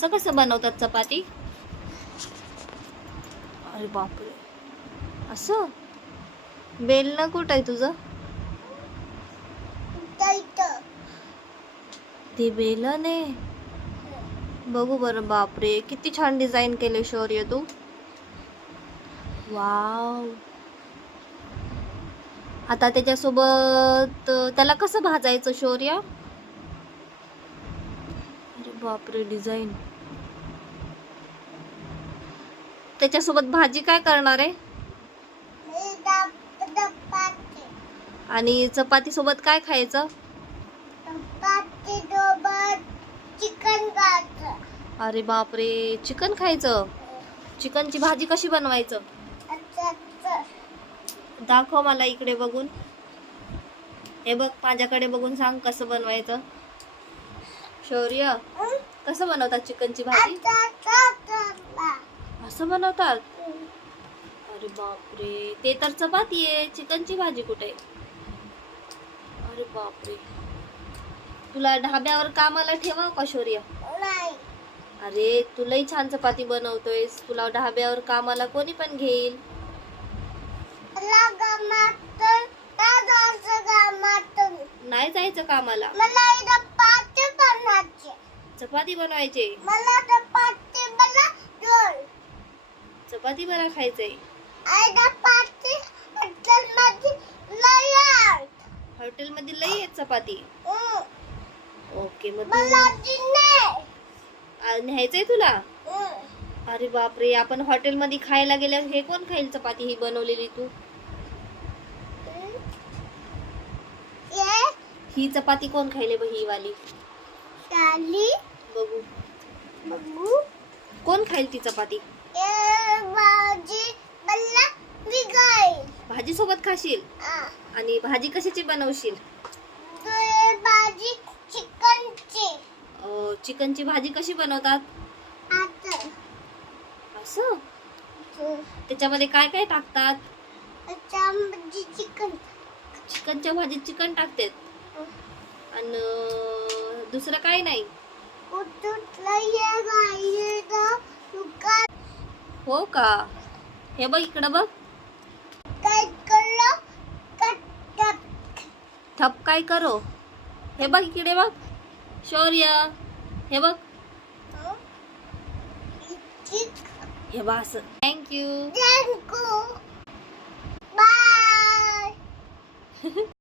असं कसं बनवतात चपाती? अरे बापरे, असं बेलन कुठं आहे तुझं? ते बेलन आहे. बघू बरं. बापरे, किती छान डिझाईन केले शौर्य तू. वाव. आता त्याच्यासोबत त्याला कसं भाजायचं शौर्य? अरे बापरे, डिझाईन. त्याच्यासोबत भाजी काय करणार आहे? आणि चपाती सोबत काय खायचं? चिकन खायचं. अरे बापरे, चिकन खायचं. चिकनची भाजी कशी बनवायचं? दाखव मला इकडे बघून. हे बघ, माझ्याकडे बघून सांग कसं बनवायचं. शौर्य, कसं बनवतात चिकनची भाजी? असं बनवतात? अरे बापरे, ते तर चपाती आहे, चिकनची भाजी कुठे? अरे बापरे, तुला ढाब्यावर कामाला ठेवा का शौर्य? अरे, तुलाही छान चपाती बनवतोयस, तुला ढाब्यावर कामाला कोणी पण घेईल. नाही जायचं कामाला. चपाती बनवायचे. चपाती बरा खायचंय. हॉटेल मध्ये लई आहेत चपाती. ओके, मग न्यायचंय तुला? अरे बापरे, आपण हॉटेल मध्ये खायला गेल्यावर हे कोण खाईल चपाती ही बनवलेली तू? ही चपाती कोण खायले ही वाली? बघू कोण खाईल ती चपाती? भाजी सोबत खाशील? आणि भाजी कशाची बनवशील? चिकनची भाजी कशी बनवतात? असं? त्याच्यामध्ये काय काय टाकतात? चिकनच्या भाजीत चिकन टाकतात आणि दुसरं काय नाही? हो का? हे बघ इकडं बघ. थप काय करो? हे बघ इकडे बघ शौर्य. हे बघ. हे बघ असं. थँक्यू. बाय.